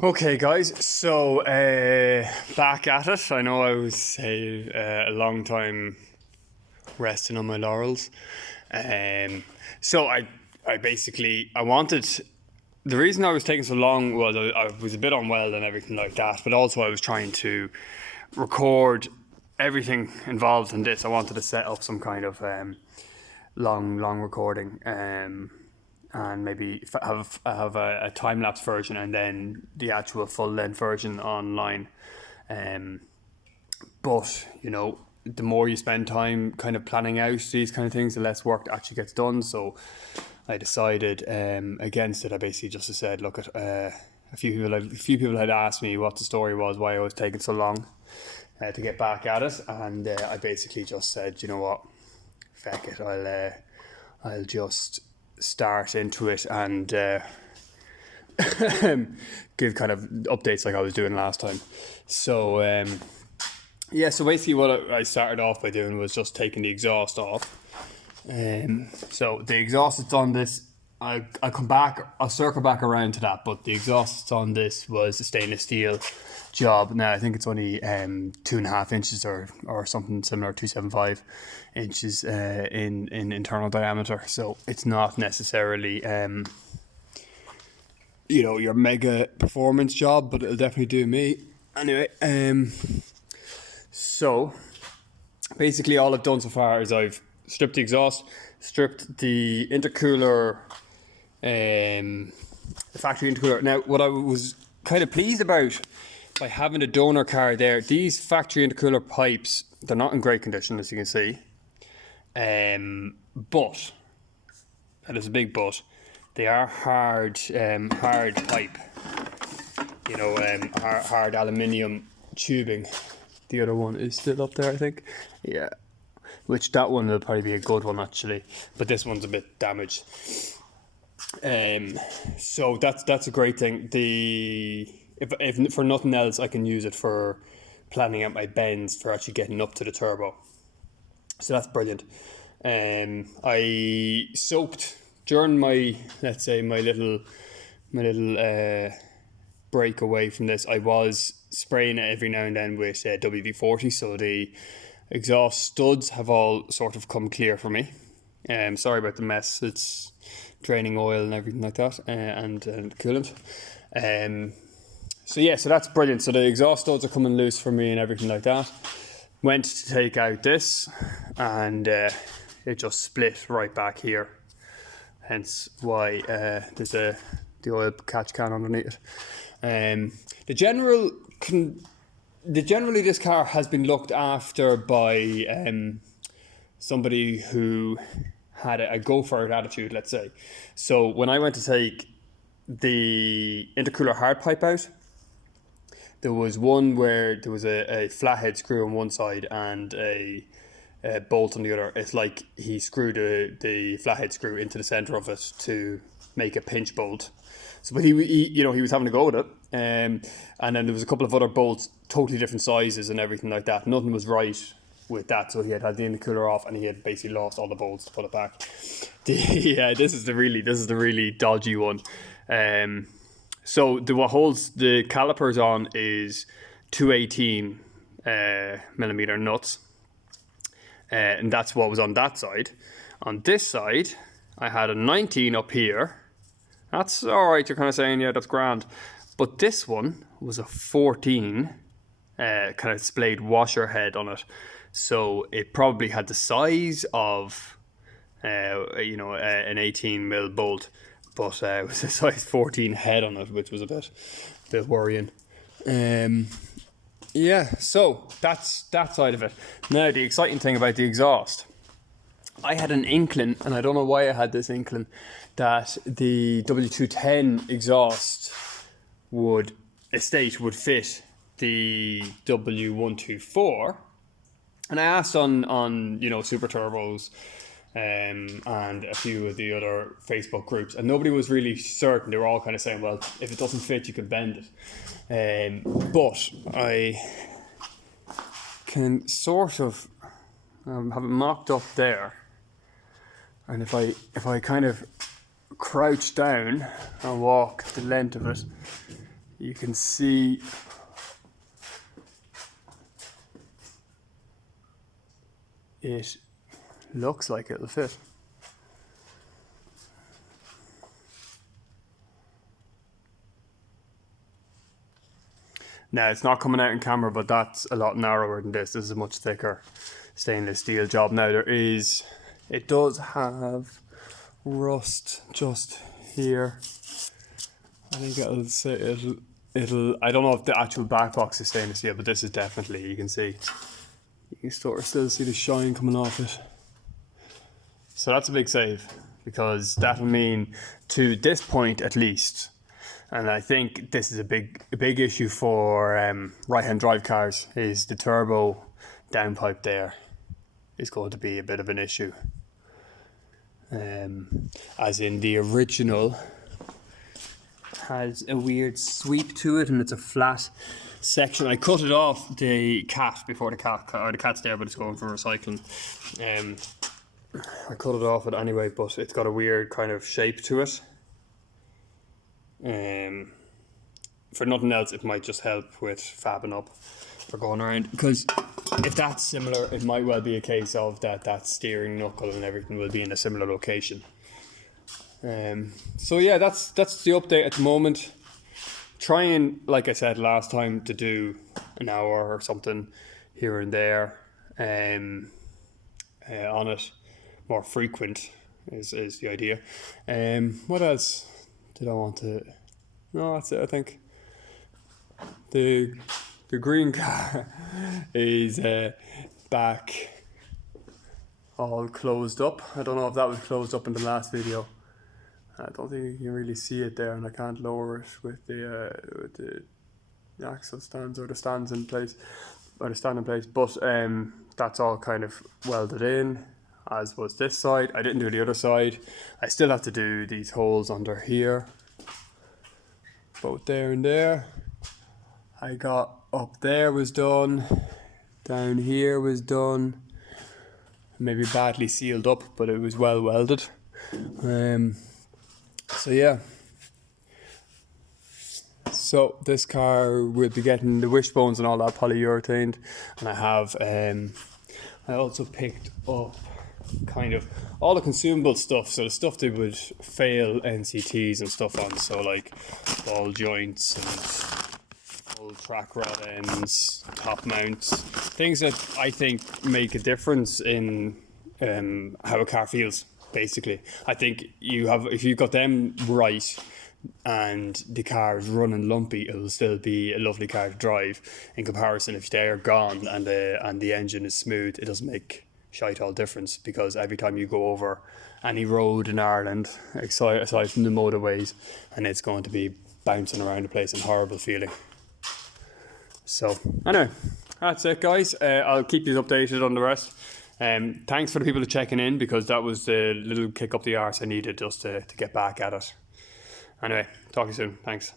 Okay, guys, so back at it. I know I was a long time resting on my laurels. So I basically, I wanted, the reason I was taking so long was I was a bit unwell and everything like that, but also I was trying to record everything involved in this. I wanted to set up some kind of long recording. And maybe have a time lapse version and then the actual full length version online. But you know, the more you spend time kind of planning out these kind of things, the less work actually gets done. So I decided against it. I basically just said, look, at a few people had asked me what the story was, why I was taking so long to get back at it, and I basically just said, you know what, feck it, I'll just start into it and give kind of updates like I was doing last time. So so basically what I started off by doing was just taking the exhaust off. So the exhaust that's on this, I'll circle back around to that, but the exhaust that's on this was a stainless steel job. Now I think it's only 2.5 inches or something similar, 2.75 inches in internal diameter. So it's not necessarily your mega performance job, but it'll definitely do me anyway. So basically all I've done so far is I've stripped the exhaust, stripped the intercooler, the factory intercooler. Now what I was kind of pleased about by having a donor car there, these factory intercooler pipes, they're not in great condition, as you can see. But, and there's a big but, they are hard pipe. Hard aluminium tubing. The other one is still up there, I think. Yeah. Which that one will probably be a good one actually, but this one's a bit damaged. So that's a great thing. If for nothing else, I can use it for planning out my bends for actually getting up to the turbo. So that's brilliant. I soaked during my little break away from this. I was spraying it every now and then with w210, so the exhaust studs have all sort of come clear for me. Sorry about the mess. It's draining oil and everything like that, and coolant. So that's brilliant. So the exhaust studs are coming loose for me and everything like that. Went to take out this, and it just split right back here. Hence why there's the oil catch can underneath it. Generally this car has been looked after by somebody who had a go for it attitude, let's say. So when I went to take the intercooler hard pipe out, there was one where there was a flathead screw on one side and a bolt on the other. It's like he screwed the flathead screw into the center of it to make a pinch bolt. So, but he was having to go with it. And then there was a couple of other bolts, totally different sizes and everything like that. Nothing was right with that. So he had the intercooler off and he had basically lost all the bolts to put it back. This is the really dodgy one. So what holds the calipers on is 218 millimeter nuts, and that's what was on that side. On this side, I had a 19 up here. That's all right. You're kind of saying, yeah, that's grand. But this one was a 14 kind of splayed washer head on it, so it probably had the size of an 18 mil bolt. But it was a size 14 head on it, which was a bit worrying. So that's that side of it. Now, the exciting thing about the exhaust. I had an inkling, and I don't know why I had this inkling, that the w210 exhaust would fit the w124. And I asked on Super Turbos, and a few of the other Facebook groups, and nobody was really certain. They were all kind of saying, well, if it doesn't fit, you can bend it. But I can sort of have it mocked up there, and if I kind of crouch down and walk the length of it, you can see it looks like it'll fit. Now it's not coming out in camera, but that's a lot narrower than this. This is a much thicker stainless steel job. Now it does have rust just here. I think it'll say it'll I don't know if the actual back box is stainless steel, but this is definitely, you can still see the shine coming off it. So that's a big save, because that'll mean, to this point at least, and I think this is a big issue for right-hand drive cars, is the turbo downpipe there is going to be a bit of an issue. As in, the original has a weird sweep to it, and it's a flat section. I cut it off the cat before the cat's there, but it's going for recycling. I cut it off it anyway, but it's got a weird kind of shape to it. For nothing else, it might just help with fabbing up for going around, because if that's similar, it might well be a case of that steering knuckle and everything will be in a similar location. So yeah, that's the update at the moment. Trying, like I said last time, to do an hour or something here and there on it, more frequent is the idea. What else did I want to? No, that's it. I think the green car is back, all closed up. I don't know if that was closed up in the last video. I don't think you can really see it there, and I can't lower it with the axle stands or the stands in place, or the stand in place. But that's all kind of welded in, as was this side. I didn't do the other side. I still have to do these holes under here, both there and there. I got up there was done, down here was done, maybe badly sealed up, but it was well welded. So yeah, so this car will be getting the wishbones and all that polyurethane, and I have I also picked up kind of all the consumable stuff, so the stuff that would fail NCTs and stuff on, so like ball joints and old track rod ends, top mounts, things that I think make a difference in how a car feels. Basically, I think if you got them right and the car is running lumpy, it will still be a lovely car to drive. In comparison, if they are gone and the engine is smooth, it doesn't make shite all difference, because every time you go over any road in Ireland, aside from the motorways, and it's going to be bouncing around the place and horrible feeling. So anyway, that's it, guys. I'll keep you updated on the rest. Thanks for the people checking in, because that was the little kick up the arse I needed just to get back at it. Anyway, talk to you soon. Thanks.